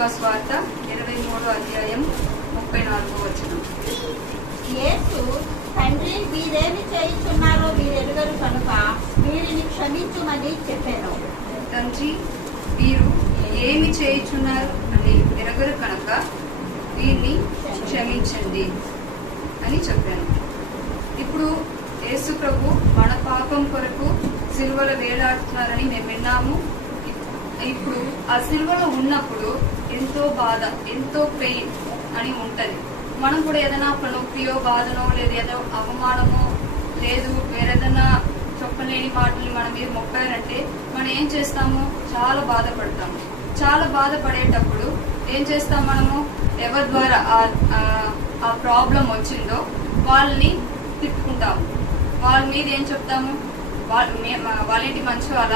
లూకా స్వార్త 23:34. యేసు, తండ్రి, వీరేమి చేయుచున్నారో వీరెరుగరు కనుక వీరిని క్షమించుమని చెప్పాను. తండ్రి, వీరు ఏమి చేయుచున్నారు అని ఎరగరు కనుక వీరిని క్షమించండి అని చెప్పాను. ఇప్పుడు యేసు ప్రభు మన పాపం కొరకు సిలువలో వేలాడుతున్నారని మేము విన్నాము. ఇప్పుడు ఆ సిలువలో ఉన్నప్పుడు ఎంతో బాధ, ఎంతో పెయిన్ అని ఉంటది. మనం కూడా ఏదైనా ఒక నొప్పియో, బాధనో, లేదు ఏదో అవమానమో, లేదు వేరేదైనా చెప్పలేని మాటలు మన మీద మొక్కారంటే మనం ఏం చేస్తాము? చాలా బాధపడతాము. చాలా బాధపడేటప్పుడు ఏం చేస్తాం? మనము ఎవరి ద్వారా ఆ ప్రాబ్లం వచ్చిందో వాళ్ళని తిట్టుకుంటాము. వాళ్ళ మీద ఏం చెప్తాము? వాళ్ళేంటి మంచి వాళ్ళ,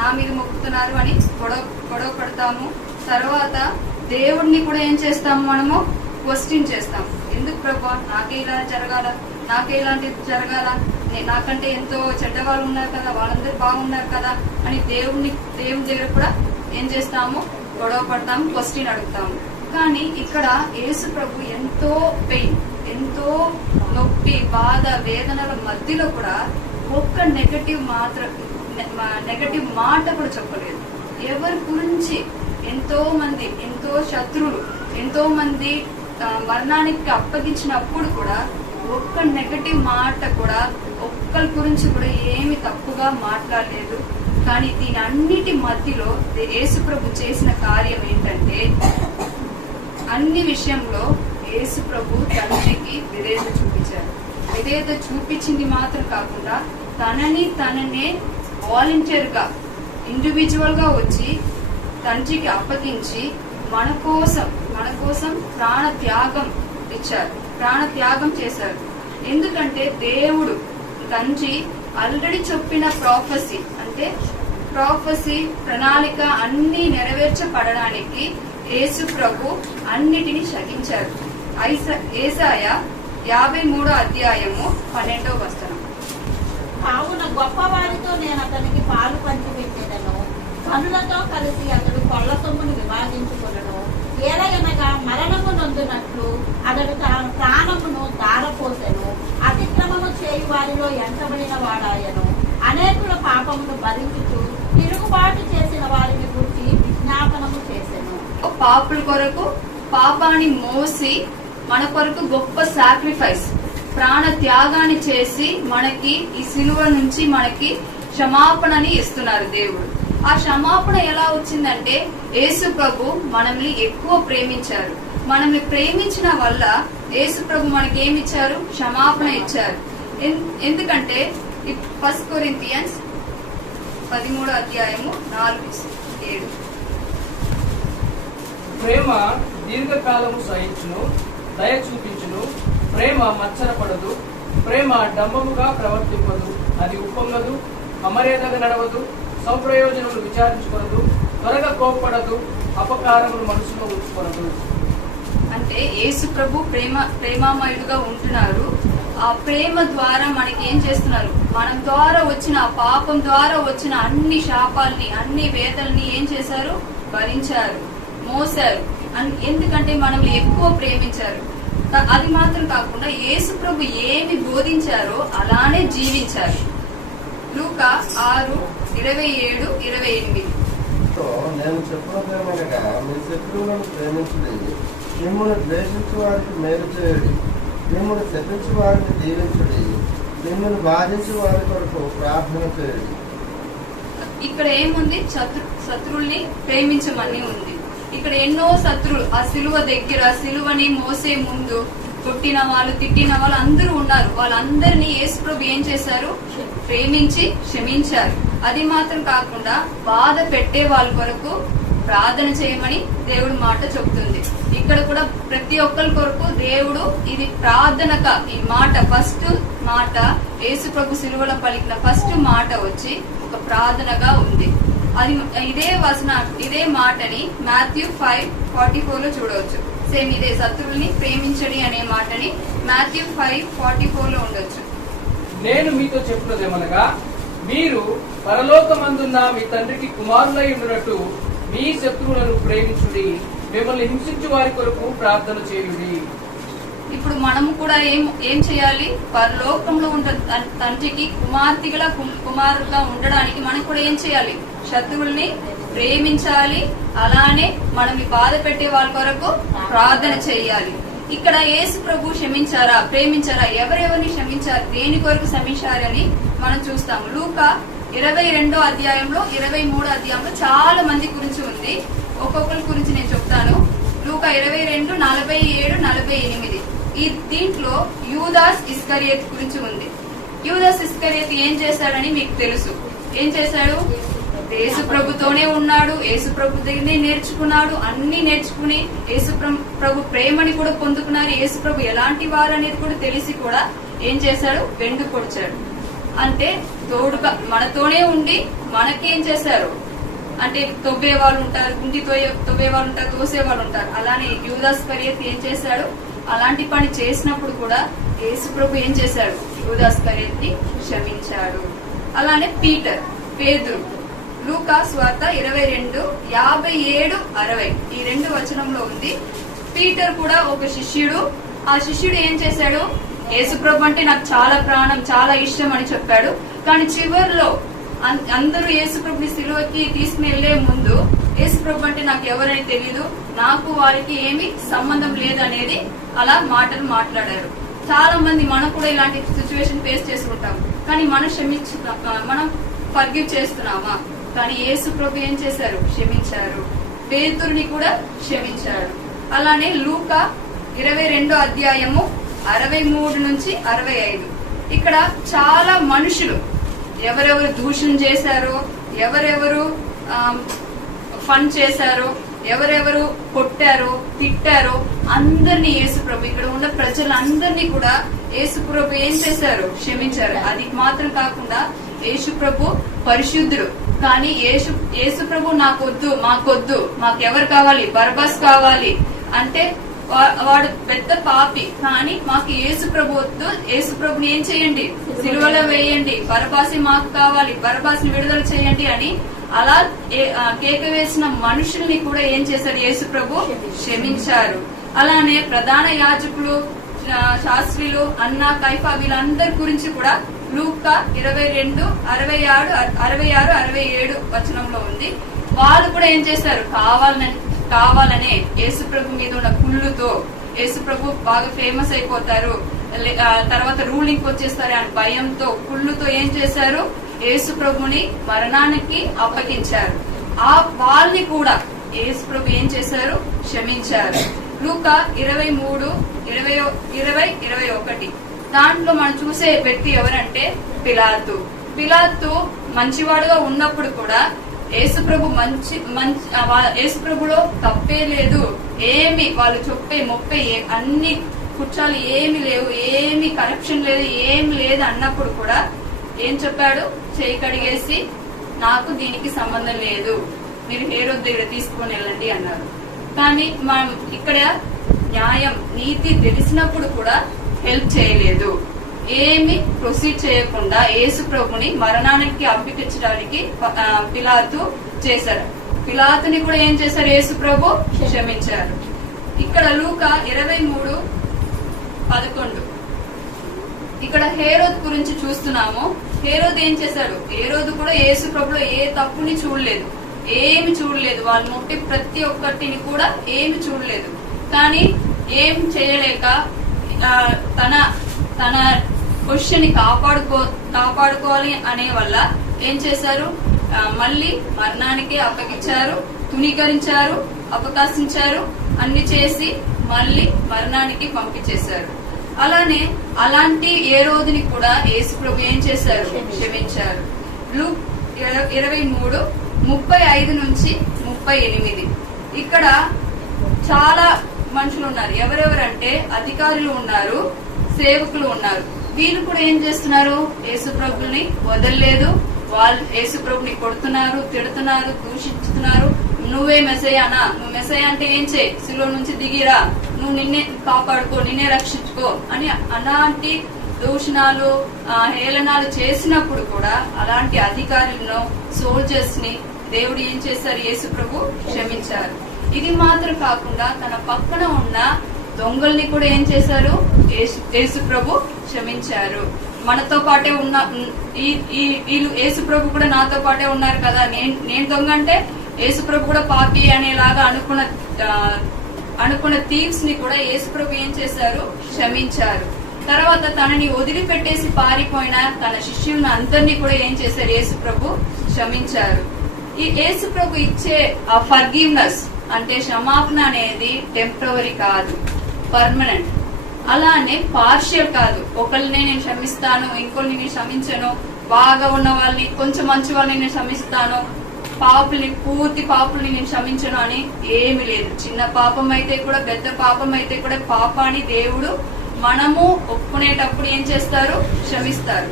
నా మీద మొక్కుతున్నారు అని గొడవ పడతాము. తర్వాత దేవుడిని కూడా ఏం చేస్తాము? మనము క్వశ్చన్ చేస్తాము. ఎందుకు ప్రభా నాకే ఇలా జరగాల, నాకే ఇలాంటిది జరగాల, నాకంటే ఎంతో చెడ్డవాళ్ళు ఉన్నారు కదా, వాళ్ళందరూ బాగున్నారు కదా అని దేవుడి దగ్గర కూడా ఏం చేస్తాము? గొడవ పడతాము, క్వశ్చన్ అడుగుతాము. కానీ ఇక్కడ యేసు ప్రభు ఎంతో పెయిన్, ఎంతో నొప్పి, బాధ, వేదనల మధ్యలో కూడా ఒక్క నెగటివ్ మాట కూడా చెప్పలేదు. ఎవరి గురించి ఎంతో మంది, ఎంతో శత్రువులు, ఎంతో మంది మరణానికి అప్పగించినప్పుడు కూడా ఒక్క నెగటివ్ మాట కూడా, ఒక్కరి గురించి కూడా ఏమి తప్పుగా మాట్లాడలేదు. కానీ దీని అన్నిటి మధ్యలో యేసు ప్రభు చేసిన కార్యం ఏంటంటే, అన్ని విషయంలో యేసు ప్రభు తండ్రికి విధేయత చూపించారు. విధేయత చూపించింది మాత్రం కాకుండా తననే వాలంటీర్ గా, ఇండివిజువల్ గా వచ్చి తండ్రికి అప్పగించి మన కోసం ప్రాణ త్యాగం ఇచ్చారు, ప్రాణ త్యాగం చేశారు. ఎందుకంటే దేవుడు తండ్రి ఆల్రెడీ చెప్పిన ప్రాఫెసీ ప్రణాళిక అన్ని నెరవేర్చబడడానికి యేసు ప్రభు అన్నిటినీ సహించారు. యెషయా 53:12. కావున గొప్పవారితో నేను అతనికి పాలు పంచిపెట్టేదను, కనులతో కలిసి అతడు కొళ్ల సొమ్మును విభాగించుకొనను. ఏలయనగా మరణము నొందునట్లు అతడు తన ప్రాణమును దారపోసెను. అతిక్రమము చేయు వారిలో ఎంటబడిన వాడాయను. అనేకుల పాపమును భరించుచు తిరుగుబాటు చేసిన వారిని గురించి విజ్ఞాపనము చేసెను. పాపుల కొరకు పాపాన్ని మోసి మన కొరకు గొప్ప సాక్రిఫైస్, ప్రాణ త్యాగాన్ని చేసి మనకి ఈ సిలువ నుంచి మనకి క్షమాపణని ఇస్తున్నారు దేవుడు. ఆ క్షమాపణ ఎలా వచ్చిందంటే, యేసు ప్రభు మనల్ని ఎక్కువ ప్రేమించారు. మనల్ని ప్రేమించిన వల్ల యేసు ప్రభు మనకి ఏమి ఇచ్చారు? క్షమాపణ ఇచ్చారు. ఎందుకంటే 1 కొరింథియన్స్ 13:4-7. ప్రేమ దీర్ఘకాలము సహించును, దయ చూపించును. ప్రేమ మత్సరపడదు. ప్రేమ డంబముగా ప్రవర్తింపదు. అది ఉప్పొంగదు, అమర్యాదగా నడవదు, సౌప్రయోజనములు విచారించుకొనదు, త్వరగా కోప్పడదు, అపకారములు మనసులో ఉంచుకొనదు. అంటే యేసు ప్రభు ప్రేమామయుడుగా ఉంటున్నారు. ఆ ప్రేమ ద్వారా మనకి ఏం చేస్తున్నారు? మన ద్వారా వచ్చిన ఆ పాపం ద్వారా వచ్చిన అన్ని శాపాలని, అన్ని వేదల్ని ఏం చేశారు? భరించారు, మోసారు. ఎందుకంటే మనల్ని ఎక్కువ ప్రేమించారు. అది మాత్రం కాకుండా యేసు ప్రభు ఏమి బోధించారో అలానే జీవించారు. లూకా 6:27-28. నేను చెప్పినదేమనగా, మీ శత్రువులను ప్రేమించుడి, మిమ్మల్ని ద్వేషించు వారికి మేలు చేయుడి, మిమ్మల్ని శపించు వారిని దీవించుడి, మిమ్మల్ని బాధించు వారి కొరకు ప్రార్థన చేయుడి. ఇక్కడ ఏముంది? శత్రువుల్ని ప్రేమించమని ఉంది. ఇక్కడ ఎన్నో శత్రువులు ఆ సిలువ దగ్గర, సిలువని మోసే ముందు కొట్టిన వాళ్ళు, తిట్టిన వాళ్ళు అందరూ ఉన్నారు. వాళ్ళందరినీ యేసు ప్రభు ఏం చేశారు? ప్రేమించి క్షమించారు. అది మాత్రం కాకుండా బాధ పెట్టే వాళ్ళ కొరకు ప్రార్థన చేయమని దేవుడు మాట చెబుతుంది. ఇక్కడ కూడా ప్రతి ఒక్కరి కొరకు దేవుడు ఇది ప్రార్థనగా, ఈ మాట ఫస్ట్ మాట యేసు ప్రభు సిలువలో పలికిన ఫస్ట్ మాట వచ్చి ఒక ప్రార్థనగా ఉంది. అది ఇదే మాటని మాథ్యూ 5:44 చూడవచ్చు. సేమ్ ఇదే శత్రువుల్ని ప్రేమించడి అనే మాటని మాథ్యూ 5:44 ఉండొచ్చు. నేను మీతో చెప్పినదేమనగా, మీరు పరలోకమందున్న మీ తండ్రికి కుమారులై ఉండునట్టు మీ శత్రువులను ప్రేమించుడి, మిమ్మల్ని హింసించు వారి కొరకు ప్రార్థన చేయుడి. ఇప్పుడు మనము కూడా ఏం చేయాలి? పరలోకంలో ఉన్న తండ్రికి కుమారుగా ఉండడానికి మనం కూడా ఏం చేయాలి? శత్రువుల్ని ప్రేమించాలి. అలానే మనం ఈ బాధ పెట్టే వాళ్ళ కొరకు ప్రార్థన చేయాలి. ఇక్కడ యేసు ప్రభు క్షమించారా, ప్రేమించారా? ఎవరెవరిని క్షమించారు, దేని కొరకు క్షమించారని మనం చూస్తాము. లూకా 22వ అధ్యాయంలో 23వ అధ్యాయంలో చాలా మంది గురించి ఉంది. ఒక్కొక్కరి గురించి నేను చెప్తాను. లూకా 22, 47, 48. దీంట్లో యూదాస్ ఇస్కరియోతు గురించి ఉంది. యూదాస్ ఇస్కరియోతు ఏం చేశాడని మీకు తెలుసు. ఏం చేశాడు? యేసు ప్రభుతోనే ఉన్నాడు, యేసు ప్రభు దగ్గరనే నేర్చుకున్నాడు. అన్ని నేర్చుకుని యేసు ప్రభు ప్రేమని కూడా పొందుకున్నారు. యేసు ప్రభు ఎలాంటి వారు అనేది కూడా తెలిసి కూడా ఏం చేశాడు? వెండు పొడిచాడు. అంటే తోడుగా మనతోనే ఉండి మనకేం చేశారు అంటే తొవ్వే వాళ్ళు ఉంటారు, గుండి తొవ్వే వాళ్ళు ఉంటారు, తోసే వాళ్ళు ఉంటారు. అలానే యూదాస్ ఇస్కరియోతు ఏం చేశాడు? అలాంటి పని చేసినప్పుడు కూడా యేసు ప్రభు ఏం చేశాడు? యూదాస్ ఇస్కరియోతుని క్షమించాడు. అలానే పేతురు లూకా స్వార్త 22, 57, 60 ఈ 2 వచనంలో ఉంది. పీటర్ కూడా ఒక శిష్యుడు. ఆ శిష్యుడు ఏం చేశాడు? యేసు ప్రభు అంటే నాకు చాలా ప్రాణం, చాలా ఇష్టం అని చెప్పాడు. కానీ చివరిలో అందరూ యేసు ప్రభుని సిలువకి తీసుకుని వెళ్లే ముందు యేసు ప్రభు అంటే నాకు ఎవరని తెలియదు, నాకు వారికి ఏమి సంబంధం లేదనేది అలా మాటలు మాట్లాడారు. చాలా మంది మనం కూడా ఇలాంటి సిచ్యువేషన్ ఫేస్ చేసుకుంటాం. కానీ మనం ఫర్గివ్ చేస్తున్నామా? కానీ యేసు ప్రభు ఏం చేశారు? క్షమించారు. పేతురుని కూడా క్షమించాడు. అలానే లూకా 22వ అధ్యాయము 63 నుంచి 65 ఇక్కడ చాలా మనుషులు ఎవరెవరు దూషణ చేశారో, ఎవరెవరు ఫన్ చేశారో, ఎవరెవరు కొట్టారో, తిట్టారో అందరినీ యేసు ప్రభు, ఇక్కడ ఉన్న ప్రజలందరినీ కూడా యేసు ప్రభు ఏం చేశారు? క్షమించారు. అది మాత్రం కాకుండా యేసు ప్రభు పరిశుద్ధుడు. కానీ యేసు ప్రభు నాకొద్దు, మాకొద్దు, మాకెవరు కావాలి? బర్బాస్ కావాలి అంటే వాడు పెద్ద పాపి. కానీ మాకు యేసు ప్రభు వద్దు, యేసు ప్రభుని ఏం చేయండి? సిలువలో వేయండి, బర్బాసి మాకు కావాలి, బర్బాసిని విడుదల చేయండి అని అలా కేక వేసిన మనుషుల్ని కూడా ఏం చేశారు? యేసు ప్రభు క్షమించారు. అలానే ప్రధాన యాజకులు, శాస్త్రులు, అన్న, కైఫా వీళ్ళందరి గురించి కూడా లూకా 22, 66, 67 వచనంలో ఉంది. వాళ్ళు కూడా ఏం చేశారు? కావాలనే యేసు ప్రభు మీద ఉన్న కుళ్ళుతో యేసు ప్రభు బాగా ఫేమస్ అయిపోతారు, తర్వాత రూలింగ్ వచ్చేస్తారు అని భయంతో, కుళ్ళుతో ఏం చేశారు? యేసు ప్రభుని మరణానికి అప్పగించారు. వాళ్ళని కూడా యేసు ప్రభు ఏం చేశారు? క్షమించారు. లూకా 23, 20, 21 దాంట్లో మనం చూసే వ్యక్తి ఎవరంటే పిలాతు మంచివాడుగా ఉన్నప్పుడు కూడా యేసు ప్రభు యేసు ప్రభులో తప్పే లేదు, ఏమి వాళ్ళు మొప్పే అన్ని కుట్రాలు ఏమి లేవు, ఏమి కరప్షన్ లేదు, ఏమి లేదు అన్నప్పుడు కూడా ఏం చెప్పాడు? చేయి కడిగేసి నాకు దీనికి సంబంధం లేదు, మీరు హేరోదు దగ్గర తీసుకొని వెళ్ళండి అన్నారు. కానీ మనం ఇక్కడ న్యాయం, నీతి తెలిసినప్పుడు కూడా హెల్ప్ చేయలేదు. ఏమి ప్రొసీడ్ చేయకుండా యేసు ప్రభుని మరణానికి అప్పగించడానికి పిలాతు చేశారు. పిలాతుని కూడా ఏం చేశారు? యేసు ప్రభు క్షమించారు. ఇక్కడ లూకా 23, 11 ఇక్కడ హేరోదు గురించి చూస్తున్నాము. హేరోదు ఏం చేశాడు? హేరోదు కూడా యేసు ప్రభులో ఏ తప్పుని చూడలేదు, ఏమి చూడలేదు. వాళ్ళు ముట్టి ప్రతి ఒక్కటిని కూడా ఏమి చూడలేదు. కానీ ఏం చేయలేక తన పొజిషన్ ని కాపాడుకోవాలి అనే వల్ల ఏం చేశారు? మళ్ళీ మరణానికి అప్పగించారు, తునీకరించారు, అపకాశించారు, అన్ని చేసి మళ్ళీ మరణానికి పంపించేశారు. అలానే అలాంటి ఏ రోజుని కూడా యేసు ప్రభు ఏం చేశారు? క్షమించారు. లూకా 23, 35 నుంచి 38 ఇక్కడ చాలా మనుషులు ఉన్నారు. ఎవరెవరంటే అధికారులు ఉన్నారు, సేవకులు ఉన్నారు. వీళ్ళు కూడా ఏం చేస్తున్నారు? యేసు ప్రభుని వదలలేదు. వాళ్ళు యేసు ప్రభుని కొడుతున్నారు, తిడుతున్నారు, దూషిస్తున్నారు. నువ్వే మెస్సయ్యానా? నువ్వు మెస్సయ్య అంటే ఏం చేయి? సిలువ నుంచి దిగిరా, నువ్వు నిన్నే కాపాడుకో, నిన్నే రక్షించుకో అని అలాంటి దూషణాలు, హేళనాలు చేసినప్పుడు కూడా అలాంటి అధికారులను, సోల్జర్స్ ని దేవుడు ఏం చేశారు? యేసు ప్రభు క్షమించారు. ఇది మాత్రం కాకుండా తన పక్కన ఉన్న దొంగల్ని కూడా ఏం చేశారు? యేసు ప్రభు క్షమించారు. మనతో పాటే ఉన్న వీళ్ళు యేసు ప్రభు కూడా నాతో పాటే ఉన్నారు కదా, నేను దొంగ అంటే యేసు ప్రభు కూడా పాపి అనేలాగా అనుకున్న థీవ్స్ ని కూడా యేసు ప్రభు ఏం చేశారు? క్షమించారు. తర్వాత తనని వదిలిపెట్టేసి పారిపోయిన తన శిష్యులను అందరినీ కూడా ఏం చేశారు? యేసు ప్రభు క్షమించారు. ఈ యేసు ప్రభు ఇచ్చే ఆ ఫర్గివ్నెస్ అంటే క్షమాపణ అనేది టెంపరరీ కాదు, పర్మనెంట్. అలానే పార్షియల్ కాదు, ఒకరిని నేను క్షమిస్తాను, ఇంకొకరిని నేను క్షమించను, బాగా ఉన్న వాళ్ళని, కొంచెం మంచి వాళ్ళని నేను క్షమిస్తాను, పూర్తి పాపుల్ని నేను క్షమించను అని ఏమి లేదు. చిన్న పాపం అయితే కూడా, పెద్ద పాపం అయితే కూడా పాపాన్ని దేవుడు మనము ఒప్పుకునేటప్పుడు ఏం చేస్తారు? క్షమిస్తారు.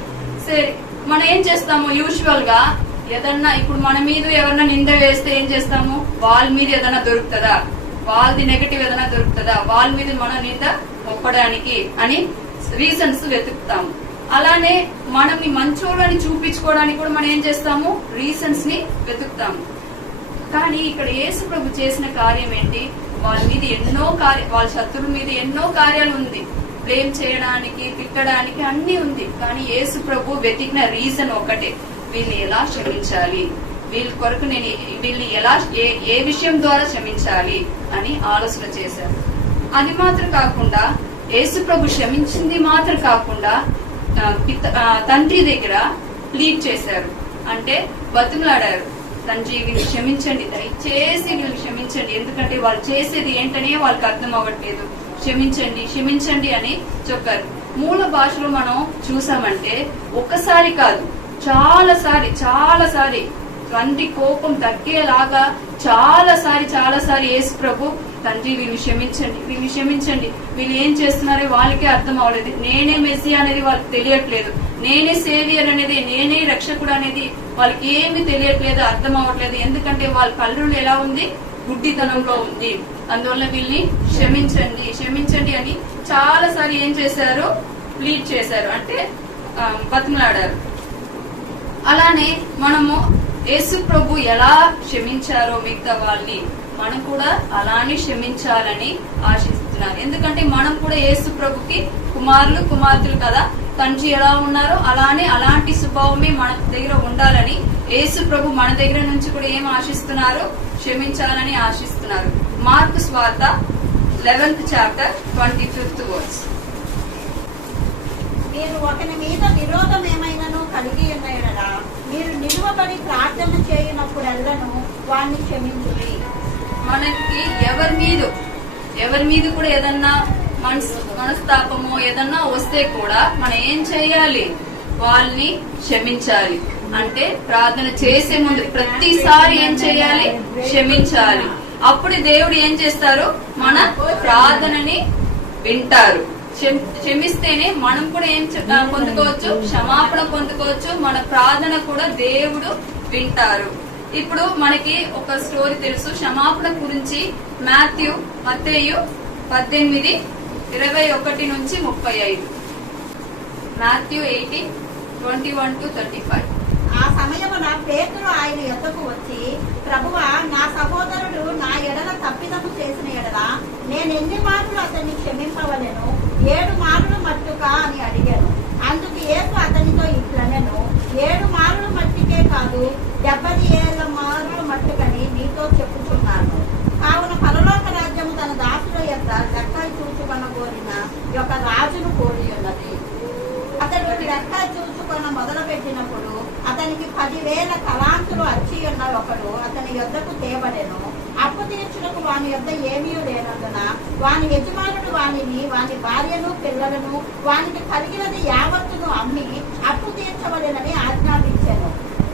సరే, మనం ఏం చేస్తాము? యూజువల్ గా ఏదన్నా ఇప్పుడు మన మీద ఎవరన్నా నింద వేస్తే ఏం చేస్తాము? వాళ్ళ మీద ఏదైనా దొరుకుతుందా, వాళ్ళది నెగటివ్ ఏదైనా దొరుకుతుందా, వాళ్ళ మీద మన నింద ఒప్పడానికి అని రీజన్స్ వెతుకుతాము. అలానే మనం మంచోళ్ళని చూపించుకోవడానికి కూడా మనం ఏం చేస్తాము? రీజన్స్ ని వెతుకుతాము. కానీ ఇక్కడ యేసు ప్రభు చేసిన కార్యం ఏంటి? వాళ్ళ మీద వాళ్ళ శత్రువుల మీద ఎన్నో కార్యాలు ఉంది, బ్లేమ్ చేయడానికి, తిట్టడానికి అన్ని ఉంది. కానీ యేసు ప్రభు వెతికిన రీజన్ ఒకటే, వీళ్ళని ఎలా క్షమించాలి, వీళ్ళ కొరకు నేను వీళ్ళని ఎలా ఏ విషయం ద్వారా క్షమించాలి అని ఆలోచన చేశారు. అది మాత్రం కాకుండా యేసు ప్రభు క్షమించింది మాత్రం కాకుండా తండ్రి దగ్గర ప్లీడ్ చేశారు, అంటే బతుకులాడారు. తండ్రి వీళ్ళు క్షమించండి, దయచేసి వీళ్ళు క్షమించండి, ఎందుకంటే వాళ్ళు చేసేది ఏంటనే వాళ్ళకి అర్థం అవ్వట్లేదు, క్షమించండి క్షమించండి అని చెప్పారు. మూల భాషలో మనం చూసామంటే ఒక్కసారి కాదు, చాలా సారి తండ్రి కోపం తగ్గేలాగా చాలా సారి యేసు ప్రభు తండ్రి వీళ్ళు క్షమించండి, వీళ్ళు ఏం చేస్తున్నారో వాళ్ళకే అర్థం అవ్వలేదు, నేనే మెస్సియా అనేది వాళ్ళకి తెలియట్లేదు, నేనే సేవియర్ అనేది, నేనే రక్షకుడు అనేది వాళ్ళకి ఏమి తెలియట్లేదు, అర్థం అవ్వట్లేదు. ఎందుకంటే వాళ్ళ కళ్ళు ఎలా ఉంది? గుడ్డితనంలో ఉంది. అందువల్ల వీళ్ళని క్షమించండి అని చాలా సార్లు ఏం చేశారు? ప్లీడ్ చేశారు, అంటే బతిమలాడారు. అలానే మనము యేసు ప్రభు ఎలా క్షమించారో మిగతా వాళ్ళని మనం కూడా అలానే క్షమించాలని ఆశిస్తున్నారు. ఎందుకంటే మనం కూడా యేసు ప్రభుకి కుమారులు కుమార్తెలు కదా, తండ్రి ఎలా ఉన్నారో అలాంటి స్వభావమే మన దగ్గర ఉండాలని యేసు ప్రభు మన దగ్గర నుంచి కూడా ఏం ఆశిస్తున్నారు? క్షమించాలని ఆశిస్తున్నారు. మార్కు స్వార్త 11th chapter 25th verse. మీరు ఒకరి మీద విరోధం ఏమైనాను కలిగి ఉన్నాయనగా మీరు నిలువబడి ప్రార్థన చేయనప్పుడెల్లను వారిని క్షమించుడి. మనకి ఎవరి మీద కూడా ఏదన్నా మనస్తాపమో ఏదన్నా వస్తే కూడా మనం ఏం చేయాలి? వాళ్ళని క్షమించాలి. అంటే ప్రార్థన చేసే ముందు ప్రతిసారి ఏం చేయాలి? క్షమించాలి. అప్పుడు దేవుడు ఏం చేస్తారు? మన ప్రార్థనని వింటారు. క్షమిస్తేనే మనం కూడా ఏం పొందుకోవచ్చు? క్షమాపణ పొందుకోవచ్చు. మన ప్రార్థన కూడా దేవుడు వింటారు. ఇప్పుడు మనకి ఒక స్టోరీ తెలుసు క్షమాపణ గురించి. మత్తేయు 18:21-35. Matthew 18:21-35. ఆ సమయమున పేతురు ఆయన యొద్దకు వచ్చి, ప్రభువా, నా సహోదరుడు నా ఎడల తప్పిదము చేసిన ఎడల నేను ఎన్ని మార్లు అతన్ని క్షమింపవలెను? 7 మార్లు మట్టుకా అని అడిగాను. అందుకు యేసు అతనితో ఇట్లనెను, 7 మార్లు మట్టికే కాదు 77 మార్లు మట్టుకని నీతో చెప్పుచున్నాను. కావున పరలోక రాజ్యము తన దాసుల యొక్క లెక్కలు చూచుకొనగోరిన యొక్క రాజును పోలి ఉన్నది. అతడు లెక్క చూచుకొన మొదలు పెట్టినప్పుడు అతనికి 10,000 తలాంతులు అచ్చి ఉన్న ఒకడు అతని యొద్దకు తేబడెను. అప్పు తీర్చుటకు వాని యొద్ద ఏమీ లేనందున వాని యజమానుడు వాని భార్యను పిల్లలను వానికి కలిగినది యావత్తును అమ్మి అప్పు తీర్చవలెనని ఆజ్ఞాపించాను.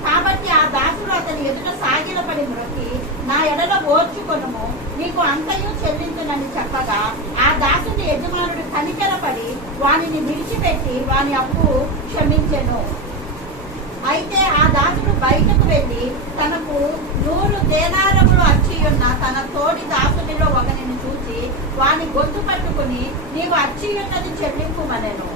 కాబట్టి ఆ దాసుడు అతని ఎదుట సాగిలపడి మ్రొక్కి, నా ఎడల ఓర్చుకొనుము, నీకు అంతయు చెల్లించునని చెప్పగా ఆ దాసుని యజమానుడు కనికరపడి వానిని విడిచిపెట్టి వాని అప్పు క్షమించెను. అయితే ఆ దాసుడు బయటకు వెళ్లి తనకు 100 దేనారములు అచ్చి ఉన్న తన తోటి దాసునిలో ఒకరిని చూసి వాని గొంతు పట్టుకుని, నీవు అచ్చి ఉన్నది చెల్లింపుమనెను.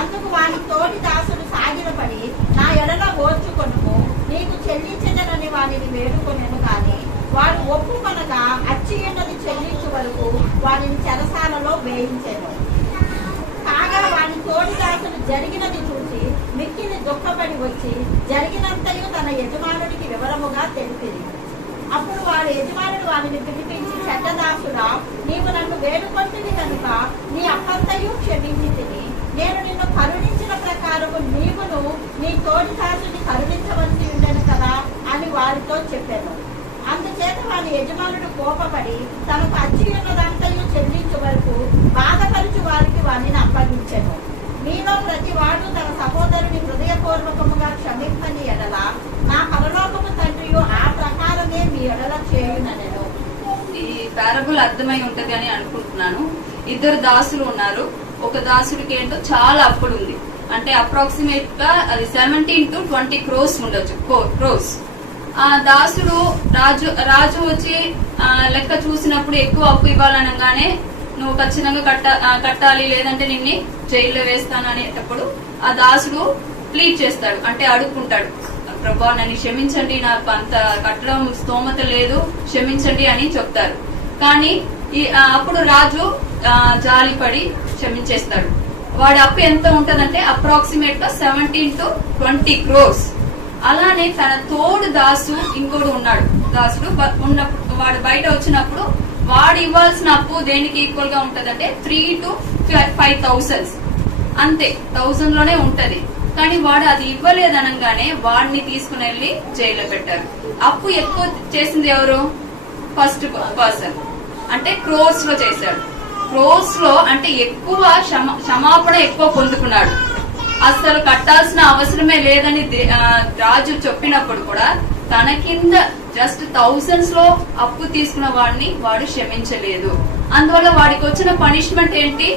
అందుకు వాని తోటి దాసుడు సాగిలపడి, నా ఎడల ఓర్చుకొనుము, నీకు చెల్లించదనని వారిని వేడుకొనెను కానీ వాడు ఒప్పుకొనగా అచ్చియున్నది చెల్లించు వరకు వారిని చెరసాలలో వేయించెను. కాగా వాని తోడిదాసులు జరిగినది చూసి మిక్కిలి దుఃఖపడి వచ్చి జరిగినంతయు తన యజమానుడికి వివరముగా తెలిపిరి. అప్పుడు వాడు యజమానుడు వారిని పిలిపించి, చెడ్డదాసుడా, నీవు నన్ను వేడుకొంటివి కనుక నీ అప్పంతయు క్షమించితిని. నేను నిన్ను కరుణించిన ప్రకారము నీవును నీ తోడిదాసుని కరుణించవలసి ఉండను కదా అని వారితో చెప్పాను. అందుచేత వారి యజమానుడు కోపపడి తనకు అచ్చి ఉన్నదంతయు చెల్లించు వరకు బాధపరుచు వారికి వారిని అప్పగించెను. మీలో ప్రతి వాడు తన సహోదరుని హృదయపూర్వకముగా క్షమింపని ఎడల నా పరలోకము తండ్రియు ఆ ప్రకారమే మీ ఎడల చేయుననెను. ఈ పారబుల్ అర్థమై ఉంటది అని అనుకుంటున్నాను. ఇద్దరు దాసులు ఉన్నారు. ఒక దాసుడికి ఏంటో చాలా అప్పుడు ఉంది, అంటే అప్రాక్సిమేట్ గా అది 17 to 20 crores ఉండొచ్చు, క్రోస్. ఆ దాసుడు రాజు వచ్చి లెక్క చూసినప్పుడు ఎక్కువ అప్పు ఇవ్వాలనగానే నువ్వు ఖచ్చితంగా కట్టాలి, లేదంటే నిన్ను జైల్లో వేస్తాను అనేటప్పుడు ఆ దాసుడు ప్లీడ్ చేస్తాడు, అంటే అడుక్కుంటాడు, ప్రభా నన్ను క్షమించండి, నాకు అంత కట్టడం స్తోమత లేదు, క్షమించండి అని చెప్తారు. కానీ అప్పుడు రాజు జాలిపడి క్షమించేస్తాడు. వాడి అప్పు ఎంత ఉంటదంటే అప్రాక్సిమేట్ గా 17 to 20 crores. అలానే తన తోడు దాసు ఇంకోడు ఉన్నాడు. దాసుడు ఉన్నప్పుడు వాడు బయట వచ్చినప్పుడు వాడు ఇవ్వాల్సిన అప్పు దేనికి ఈక్వల్ గా ఉంటదంటే 3 to 5,000 అంతే, 1000 లోనే ఉంటది. కానీ వాడు అది ఇవ్వలేదనగానే వాడిని తీసుకుని వెళ్లి జైల్లో పెట్టారు. అప్పు ఎక్కువ చేసింది ఎవరు? ఫస్ట్ పర్సన్, అంటే క్రోర్స్ లో చేశాడు. క్రోర్స్ లో అంటే ఎక్కువ క్షమాపణ ఎక్కువ పొందుకున్నాడు. అసలు కట్టాల్సిన అవసరమే లేదని రాజు చెప్పినప్పుడు కూడా తన కింద జస్ట్ 1000s లో అప్పు తీసుకున్న వాడిని వాడు క్షమించలేదు. అందువల్ల వాడికి వచ్చిన పనిష్మెంట్ ఏంటి?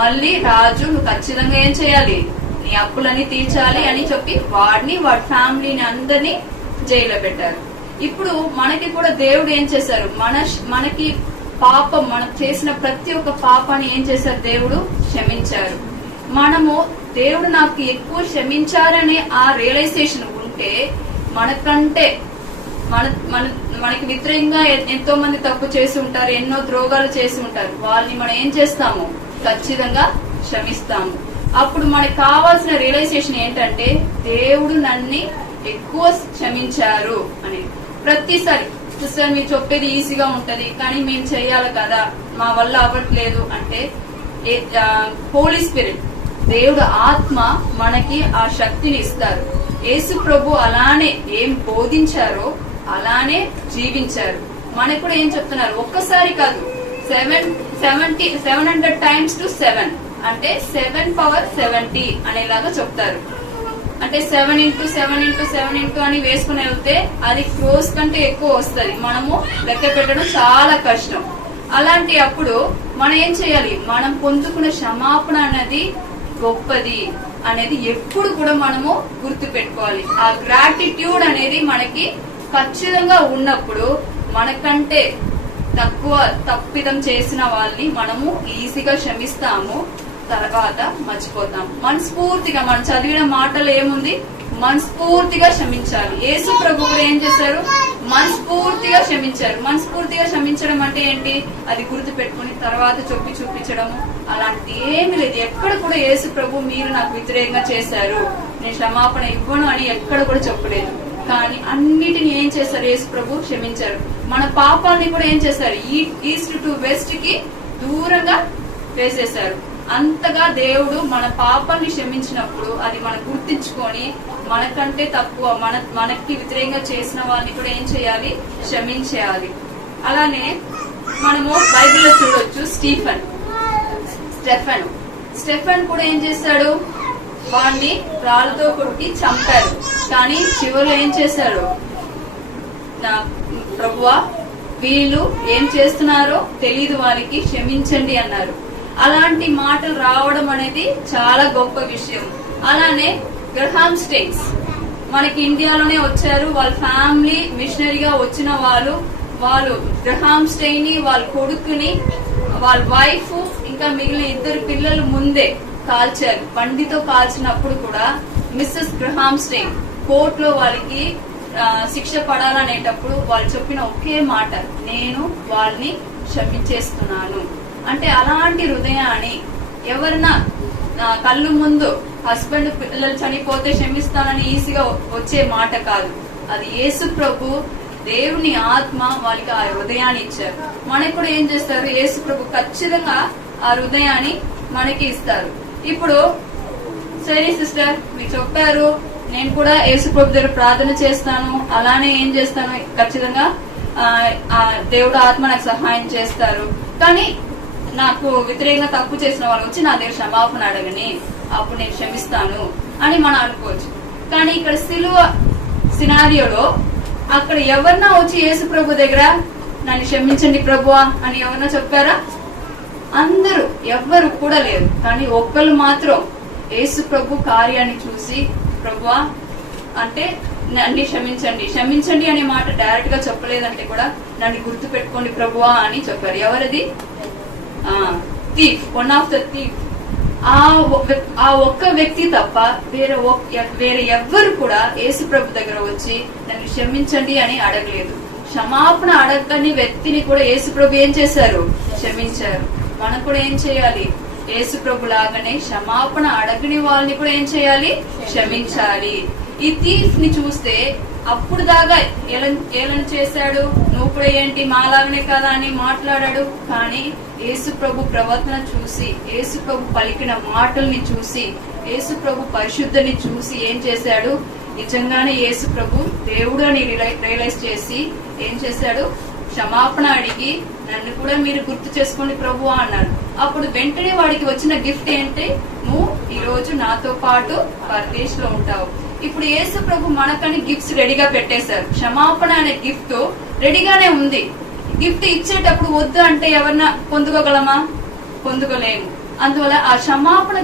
మళ్ళీ రాజు నువ్వు ఖచ్చితంగా ఏం చేయాలి, నీ అప్పులని తీర్చాలి అని చెప్పి వాడిని వాడి ఫ్యామిలీని అందరినీ జైల్లో పెట్టారు. ఇప్పుడు మనకి కూడా దేవుడు ఏం చేశారు, మనకి పాపం, మనం చేసిన ప్రతి ఒక్క పాపాన్ని ఏం చేశారు, దేవుడు క్షమించారు. మనము దేవుడు నాకు ఎక్కువ క్షమించారనే ఆ రియలైజేషన్ ఉంటే మనకంటే మనకి వ్యతిరేకంగా ఎంతో మంది తప్పు చేసి ఉంటారు, ఎన్నో ద్రోగాలు చేసి ఉంటారు. వాళ్ళని మనం ఏం చేస్తాము, ఖచ్చితంగా క్షమిస్తాము. అప్పుడు మనకు కావాల్సిన రియలైజేషన్ ఏంటంటే దేవుడు నన్ను ఎక్కువ క్షమించారు అని. ప్రతిసారి సిస్టర్ మీరు చెప్పేది ఈజీగా ఉంటది, కానీ మేము చెయ్యాలి కదా, మా వల్ల అవ్వట్లేదు అంటే హోలీ స్పిరిట్, దేవుడు ఆత్మ మనకి ఆ శక్తిని ఇస్తారు. యేసు ప్రభు అలానే ఏం బోధించారో అలానే జీవించారు. మనకు కూడా ఏం చెప్తున్నారు, ఒక్కసారి కాదు 700 times to 7 అంటే 7 power 70 అనేలాగా చెప్తారు. అంటే 7 into 7 into 7 into అని వేసుకుని వెళ్తే అది క్రోస్ కంటే ఎక్కువ వస్తుంది. మనము లెక్క పెట్టడం చాలా కష్టం. అలాంటి అప్పుడు మనం ఏం చేయాలి, మనం పొందుకున్న క్షమాపణ అనేది గొప్పది అనేది ఎప్పుడు కూడా మనము గుర్తు పెట్టుకోవాలి. ఆ గ్రాటిట్యూడ్ అనేది మనకి ఖచ్చితంగా ఉన్నప్పుడు మనకంటే తక్కువ తప్పిదం చేసిన వాళ్ళని మనము ఈజీగా క్షమిస్తాము, తర్వాత మర్చిపోతాం. మనస్ఫూర్తిగా మనం చదివిన మాటలు ఏముంది, మనస్ఫూర్తిగా క్షమించాలి. యేసు ప్రభు కూడా ఏం చేశారు, మనస్ఫూర్తిగా క్షమించారు. మనస్ఫూర్తిగా క్షమించడం అంటే ఏంటి, అది గుర్తు పెట్టుకుని తర్వాత చూపించడము అలాంటి ఏమి లేదు. ఎక్కడ కూడా యేసు ప్రభు మీరు నాకు వ్యతిరేకంగా చేశారు, నేను క్షమాపణ ఇవ్వను అని ఎక్కడ కూడా చెప్పలేదు. కానీ అన్నిటిని ఏం చేశారు, యేసు ప్రభు క్షమించారు. మన పాపాలని కూడా ఏం చేశారు, ఈస్ట్ టు వెస్ట్ కి దూరంగా వేసేశారు. అంతగా దేవుడు మన పాపాన్ని క్షమించినప్పుడు అది మనం గుర్తించుకొని మనకంటే తక్కువ మనకి వ్యతిరేకంగా చేసిన వాళ్ళని కూడా ఏం చేయాలి, క్షమించేయాలి. అలానే మనము బైబిల్లో చూడొచ్చు, స్టెఫెన్ కూడా ఏం చేశాడు, వాడిని రాళ్ళతో కొట్టి చంపారు. కానీ చివరిలో ఏం చేశాడు, నా ప్రభువా వీళ్ళు ఏం చేస్తున్నారో తెలీదు, వారికి క్షమించండి అన్నారు. అలాంటి మాటలు రావడం అనేది చాలా గొప్ప విషయం. అలానే గ్రహాం స్టెయిన్స్ మనకి ఇండియాలోనే వచ్చారు. వాళ్ళ ఫ్యామిలీ మిషనరీగా వచ్చిన వాళ్ళు గ్రహాం స్టెయిన్ ని, వాళ్ళ కొడుకుని, వాళ్ళ వైఫ్ ఇంకా మిగిలిన 2 పిల్లలు ముందే కాల్చారు. బండితో కాల్చినప్పుడు కూడా మిస్సెస్ గ్రహాం స్టెయిన్ కోర్టులో వాళ్ళకి శిక్ష పడాలనేటప్పుడు వాళ్ళు చెప్పిన ఒకే మాట, నేను వాళ్ళని క్షమించేస్తున్నాను. అంటే అలాంటి హృదయాన్ని ఎవరన్నా కళ్ళు ముందు హస్బెండ్ పిల్లలు చనిపోతే క్షమిస్తానని ఈజీగా వచ్చే మాట కాదు. అది యేసు ప్రభు దేవుని ఆత్మ వాళ్ళకి ఆ హృదయాన్ని ఇచ్చారు. మనకి కూడా ఏం చేస్తారు, యేసు ప్రభు ఖచ్చితంగా ఆ హృదయాన్ని మనకి ఇస్తారు. ఇప్పుడు సరే సిస్టర్ మీరు చెప్పారు, నేను కూడా యేసు ప్రభు దగ్గర ప్రార్థన చేస్తాను, అలానే ఏం చేస్తాను, ఖచ్చితంగా దేవుడు ఆత్మ నాకు సహాయం చేస్తారు. కానీ నాకు వ్యతిరేకంగా తప్పు చేసిన వాళ్ళు వచ్చి నా దగ్గర క్షమాపణ అడగని, అప్పుడు నేను క్షమిస్తాను అని మనం అనుకోవచ్చు. కానీ ఇక్కడ సిలువ సినారియోలో అక్కడ ఎవరన్నా వచ్చి యేసు ప్రభు దగ్గర నన్ను క్షమించండి ప్రభువా అని ఎవరన్నా చెప్పారా? అందరూ ఎవ్వరు కూడా లేరు. కానీ ఒక్కళ్ళు మాత్రం యేసు ప్రభు కార్యాన్ని చూసి ప్రభువా అంటే నన్ను క్షమించండి, క్షమించండి అనే మాట డైరెక్ట్ గా చెప్పలేదంటే కూడా నన్ను గుర్తు పెట్టుకోండి ప్రభువా అని చెప్పారు. ఎవరది? Thief, one of the thief. ఆ ఒక్క వ్యక్తి తప్ప వేరే ఎవ్వరు కూడా యేసు ప్రభు దగ్గర వచ్చి నన్ను క్షమించండి అని అడగలేదు. క్షమాపణ అడగని వ్యక్తిని కూడా యేసు ప్రభు ఏం చేశారు? క్షమించారు. మనం కూడా ఏం చేయాలి? యేసు ప్రభు లాగానే క్షమాపణ అడగని వాళ్ళని కూడా ఏం చేయాలి? క్షమించాలి. ఈ థీఫ్ ని చూస్తే అప్పుడు దాకా ఏలను చేశాడు, నువ్వు కూడా ఏంటి మాలాగనే కదా అని మాట్లాడాడు. కానీ యేసు ప్రభు ప్రవర్తన చూసి, యేసు ప్రభు పలికిన మాటల్ని చూసి, యేసు ప్రభు పరిశుద్ధని చూసి ఏం చేశాడు? నిజంగానే యేసు ప్రభు దేవుడు అని రియలైజ్ చేసి ఏం చేశాడు? క్షమాపణ అడిగి నన్ను కూడా మీరు గుర్తు చేసుకోండి ప్రభు అన్నాడు. అప్పుడు వెంటనే వాడికి వచ్చిన గిఫ్ట్ ఏంటి? నువ్వు ఈ రోజు నాతో పాటు పరదేశ్ లో ఉంటావు. ఇప్పుడు యేసు ప్రభు మనకని గిఫ్ట్స్ రెడీగా పెట్టేశారు. క్షమాపణ అనే గిఫ్ట్ రెడీగానే ఉంది. గిఫ్ట్ ఇచ్చేటప్పుడు వద్దు అంటే ఎవరన్నా పొందుకోగలమా? పొందుకోలేము. అందువల్ల ఆ క్షమాపణ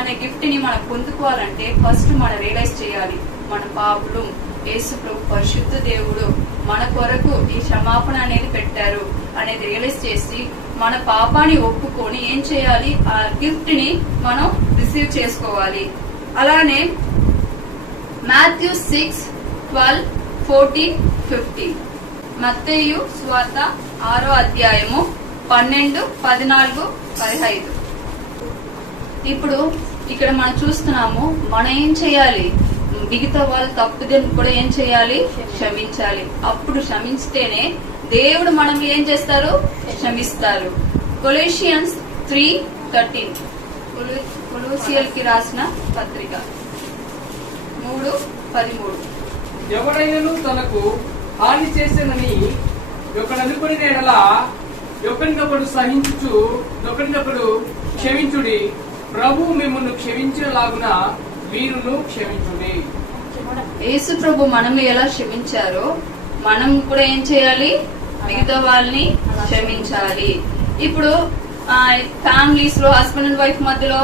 అనే గిఫ్ట్ ని మనం పొందుకోవాలంటే ఫస్ట్ మనం రియలైజ్ చేయాలి, మన పాపులు, యేసు ప్రభు పరిశుద్ధ దేవుడు మన కొరకు ఈ క్షమాపణ అనేది పెట్టారు అనేది రియలైజ్ చేసి మన పాపాన్ని ఒప్పుకొని ఏం చేయాలి? ఆ గిఫ్ట్ ని మనం రిసీవ్ చేసుకోవాలి. అలానే మాథ్యూ 6:12, 14, 15 మత్తయి సువార్త 6వ అధ్యాయము 12, 14, 15. ఇప్పుడు ఇక్కడ మనం చూస్తున్నాము, మనం ఏం చేయాలి? మిగతా వాళ్ళు తప్పుదని కూడా ఏం చేయాలి? క్షమించాలి. అప్పుడు క్షమిస్తేనే దేవుడు మనం ఏం చేస్తారు? క్షమిస్తారు. కొలొస్సియన్స్ 3:13 కొలొస్సీయులకి రాసిన పత్రిక 3:13. ఎవరైనా తనకు హాని చేసేనని ఒకడనుకుని ఎడలా ఒకరినొకడు సహించుచు ఒకరినొకడు క్షమించుడి, ప్రభు మిమ్మల్ని క్షమించేలాగున మీరును క్షమించుడి. యేసు ప్రభు మనల్ని ఎలా క్షమించారో మనం కూడా ఏం చేయాలి? మిగతా వాళ్ళని క్షమించాలి. ఇప్పుడు ఫ్యామిలీస్ లో హస్బెండ్ అండ్ వైఫ్ మధ్యలో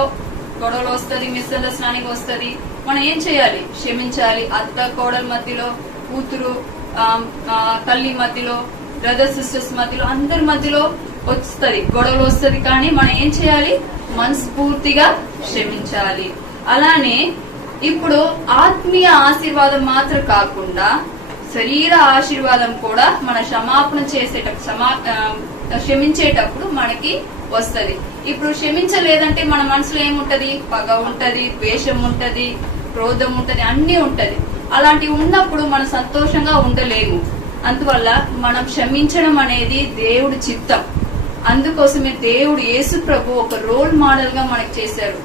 గొడవలు వస్తుంది, మిస్అండర్స్టాండింగ్ వస్తుంది. మనం ఏం చేయాలి? క్షమించాలి. అత్త కోడల మధ్యలో, కూతురు తల్లి మధ్యలో, బ్రదర్ సిస్టర్స్ మధ్యలో, అందరి మధ్యలో వస్తుంది, గొడవలు వస్తుంది. కానీ మనం ఏం చేయాలి? మనస్ఫూర్తిగా క్షమించాలి. అలానే ఇప్పుడు ఆత్మీయ ఆశీర్వాదం మాత్రం కాకుండా శరీర ఆశీర్వాదం కూడా మన క్షమాపణ క్షమించేటప్పుడు మనకి వస్తది. ఇప్పుడు క్షమించలేదంటే మన మనసులో ఏముంటది? పగ ఉంటది, ద్వేషం ఉంటది, క్రోధం ఉంటది, అన్ని ఉంటది. అలాంటివి ఉన్నప్పుడు మనం సంతోషంగా ఉండలేము. అందువల్ల మనం క్షమించడం అనేది దేవుడి చిత్తం. అందుకోసమే దేవుడు యేసు ప్రభు ఒక రోల్ మోడల్ గా మనకు చేశారు.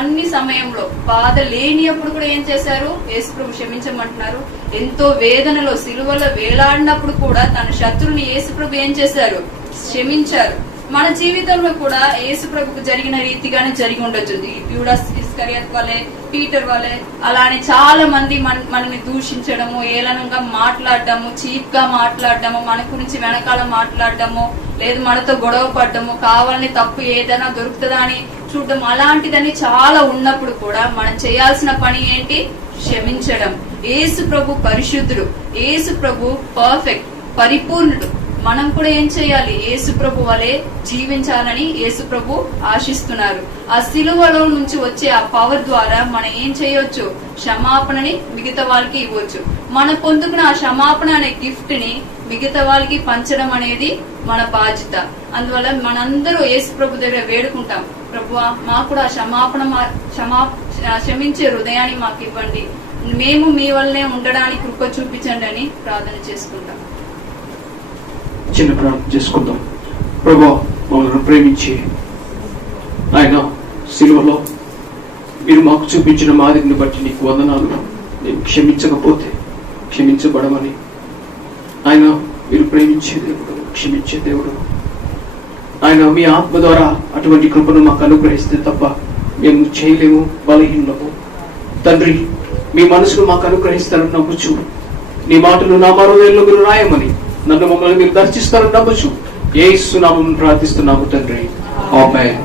అన్ని సమయంలో బాధ లేనియప్పుడు కూడా ఏం చేశారు? యేసు ప్రభు క్షమించమంటున్నారు. ఎంతో వేదనలో సిలువలో వేలాడినప్పుడు కూడా తన శత్రువుని యేసు ప్రభు ఏం చేశారు? క్షమించారు. మన జీవితంలో కూడా యేసు ప్రభుకు జరిగిన రీతిగానే జరిగి ఉండొచ్చు. యూడాస్ ఇస్కరియోత్ వలె, పీటర్ వలె, అలానే చాలా మంది మనల్ని దూషించడము, ఏలనంగా మాట్లాడడము, చీప్ గా మాట్లాడడము, మన గురించి వెనకాల మాట్లాడడము, లేదు మనతో గొడవ పడ్డము, కావాలని తప్పు ఏదైనా దొరుకుతుందా అని చూడడం, అలాంటిదని చాలా ఉన్నప్పుడు కూడా మనం చేయాల్సిన పని ఏంటి? క్షమించడం. యేసు ప్రభు పరిశుద్ధుడు, యేసు ప్రభు పర్ఫెక్ట్, పరిపూర్ణుడు. మనం కూడా ఏం చేయాలి? యేసు ప్రభు వలె జీవించాలని యేసు ప్రభు ఆశిస్తున్నారు. ఆ సిలువలో నుంచి వచ్చే ఆ పవర్ ద్వారా మనం ఏం చేయొచ్చు? క్షమాపణని మిగతా వాళ్ళకి ఇవ్వచ్చు. మన పొందుకున్న ఆ క్షమాపణ అనే గిఫ్ట్ ని మిగతా వాళ్ళకి పంచడం అనేది మన బాధ్యత. అందువల్ల మనందరూ యేసు ప్రభు దగ్గర వేడుకుంటాం, ప్రభువా మాకు కూడా క్షమించే హృదయాన్ని మాకు ఇవ్వండి, మేము మీ వల్లనే ఉండడానికి కృప చూపించండి అని ప్రార్థన చేసుకుంటాం. చిన్న ప్రార్థన చేసుకుందాం. ప్రభువా మమ్మల్ని ప్రేమించి ఆయన సిలువలో మీరు మాకు చూపించిన మాదిరిని బట్టి నీకు వందనాలు. నేను క్షమించకపోతే క్షమించబడమని, ఆయన మీరు ప్రేమించే దేవుడు, క్షమించే దేవుడు. ఆయన మీ ఆత్మ ద్వారా అటువంటి కృపను మాకు అనుగ్రహిస్తే తప్ప మేము చేయలేము, బలహీనము. తండ్రి మీ మనసును మాకు అనుగ్రహిస్తారని నమ్ముచు, నీ మాటలు నా హృదయంలో మీరు రాయమని, నన్ను మమ్మల్ని మీరు దర్శిస్తారని నమ్ముచు యేసు నామమున ప్రార్థిస్తున్నాము తండ్రి. ఆమేన్.